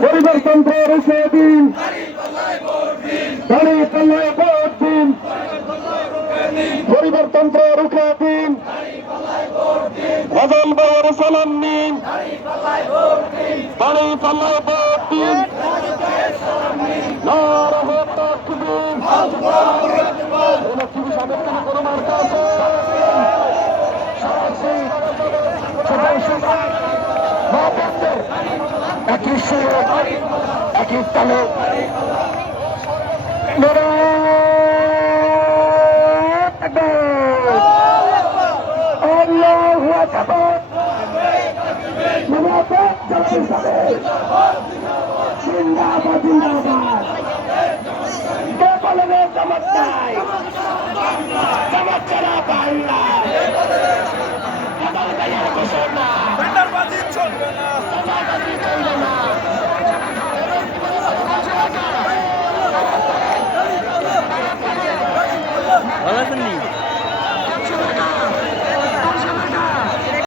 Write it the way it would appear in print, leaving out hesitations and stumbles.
পরিবর্তন করেছে দিন দাঁড়িয়ে পাল্লায় ভোট দিন পরিবর্তন রুখে দিন রাজাল ভাইয়ের সালাম নিন দাঁড়িয়ে পাল্লায় ভোট দিন নারায়ে তাকবীর টিভি সামনে থেকে কোনো মার্কা আছে একই সুর একই তালে জিন্দাবাদ জিন্দাবাদ কে বলবে জামাত নাই জামাত ছাড়া বাংলা ঘোষণা চলবে না ভালো আছেন?